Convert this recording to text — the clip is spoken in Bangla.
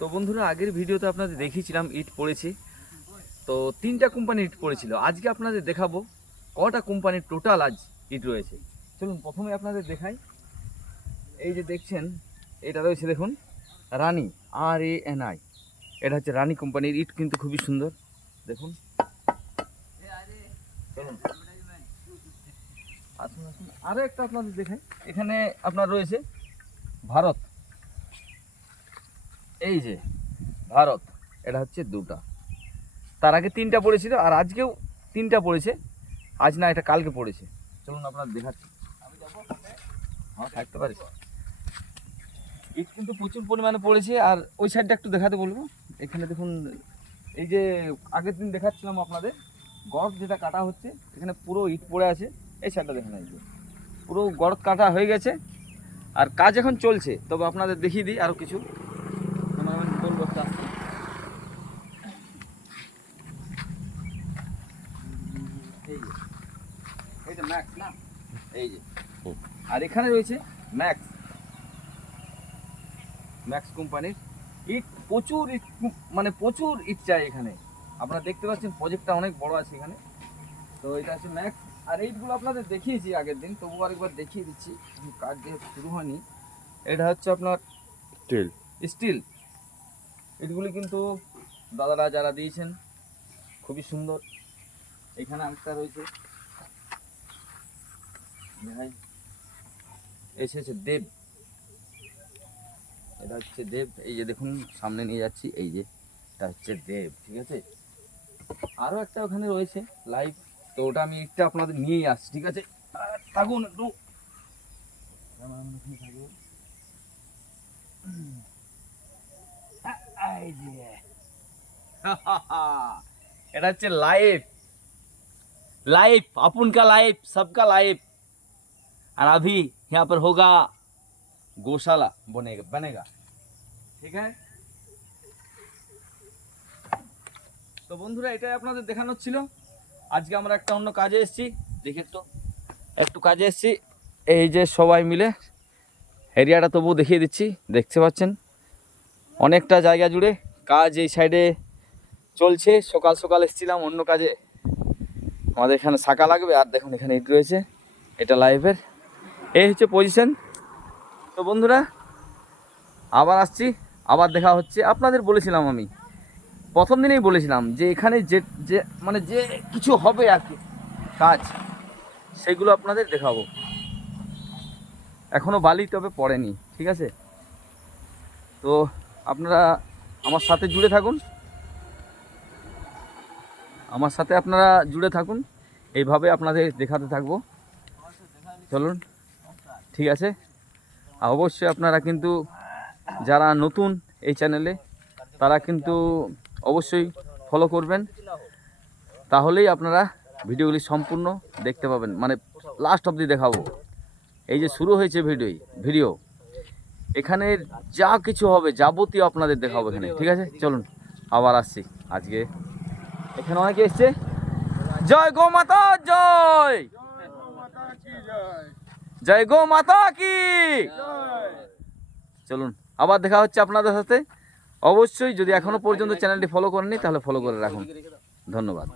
তো বন্ধুরা, আগের ভিডিওতে আপনাদের দেখিয়েছিলাম ইট পড়েছে। তো 3টা কোম্পানির ইট পড়েছিল। আজকে আপনাদের দেখাবো কটা কোম্পানির টোটাল আজ ইট রয়েছে। চলুন প্রথমে আপনাদের দেখাই। এই যে দেখছেন, এটা রয়েছে দেখুন রানি, RANI। এটা হচ্ছে রানি কোম্পানির ইট, কিন্তু খুবই সুন্দর দেখুন। চলুন আসুন আসুন, আরও একটা আপনাদের দেখাই। এখানে আপনার রয়েছে ভারত, এই যে ভারত, এটা হচ্ছে 2টা। তার আগে 3টা পড়েছিল, আর আজকেও 3টা পড়েছে। আজ না, এটা কালকে পড়েছে। চলুন আপনার দেখাচ্ছি। হ্যাঁ, থাকতে পারে। ইট কিন্তু প্রচুর পরিমাণে পড়েছে। আর ওই সাইডটা একটু দেখাতে বলবো। এখানে দেখুন, এই যে আগের দিন দেখাচ্ছিলাম আপনাদের গর্ত যেটা কাটা হচ্ছে, এখানে পুরো ইট পড়ে আছে। এই সাইডটা দেখেন, এই যে পুরো গর্ত কাটা হয়ে গেছে, আর কাজ এখন চলছে। তবে আপনাদের দেখিয়ে দিই আরও কিছু। বলবো একটা, এই যে ম্যাক্স না, এই যে, আর এখানে রয়েছে ম্যাক্স কোম্পানির ইট। প্রচুর ইট, মানে প্রচুর ইট চাই এখানে। আপনারা দেখতে পাচ্ছেন প্রজেক্টটা অনেক বড় আছে এখানে। তো এটা হচ্ছে ম্যাক্স। আর এইটগুলো আপনাদের দেখিয়েছি আগের দিন, তবুও আরেকবার দেখিয়ে দিচ্ছি, কাজ যেহেতু শুরু হয়নি। এটা হচ্ছে আপনার স্টিল ইটগুলি, কিন্তু দাদারা যারা দিয়েছেন খুবই সুন্দর। এখানে আরেকটা রয়েছে, ভাই এসেছে দেব। এটা হচ্ছে দেব, এই যে দেখুন সামনে নিয়ে যাচ্ছি, এই যে এটা হচ্ছে দেব, ঠিক আছে। আরও একটা ওখানে রয়েছে লাইভ, তো ওটা আমি একটা আপনাদের নিয়েই আসছি, ঠিক আছে। থাকুন একটু, এই যে এটা হচ্ছে লাইভ, अपन का लाइफ, सबका लाइफ। और अभी यहाँ पर होगा गौशाला बनेगा, ঠিক আছে। তো বন্ধুরা, এটাই আপনাদের দেখানোর ছিল। আজকে আমরা একটা অন্য কাজে এসেছি, দেখি একটু কাজে এসেছি। এই যে সবাই মিলে এরিয়াটা তবু দেখিয়ে দিচ্ছি, দেখতে পাচ্ছেন অনেকটা জায়গা জুড়ে কাজ এই সাইডে চলছে। সকাল সকাল এসেছিলাম অন্য কাজে, আমাদের এখানে শাখা লাগবে। আর দেখুন এখানে ইট রয়েছে, এটা লাইভের। এই হচ্ছে পজিশন। তো বন্ধুরা, আবার আসছি, আবার দেখা হচ্ছে। আপনাদের বলেছিলাম, আমি প্রথম দিনেই বলেছিলাম যে এখানে যে মানে যে কিছু হবে আর কি কাজ, সেগুলো আপনাদের দেখাবো। এখনও বালি তবে পড়েনি, ঠিক আছে। তো আপনারা আমার সাথে জুড়ে থাকুন, আপনারা জুড়ে থাকুন, এইভাবে আপনাদের দেখাতে থাকবো। চলুন, ঠিক আছে। আর অবশ্যই আপনারা কিন্তু যারা নতুন এই চ্যানেলে, তারা কিন্তু অবশ্যই ফলো করবেন, তাহলেই আপনারা ভিডিওগুলি সম্পূর্ণ দেখতে পাবেন, মানে লাস্ট অবধি দেখাবো। এই যে শুরু হয়েছে ভিডিও, এখানে যা কিছু হবে যাবতীয় আপনাদের দেখাবো এখানে, ঠিক আছে। চলুন আবার আসছি। আজকে এখানে অনেকে এসছে। জয় গো মাতা, জয় গো মাতা কি। চলুন আবার দেখা হচ্ছে আপনাদের সাথে। অবশ্যই যদি এখনো পর্যন্ত চ্যানেলটি ফলো করেননি, তাহলে ফলো করে রাখুন। ধন্যবাদ।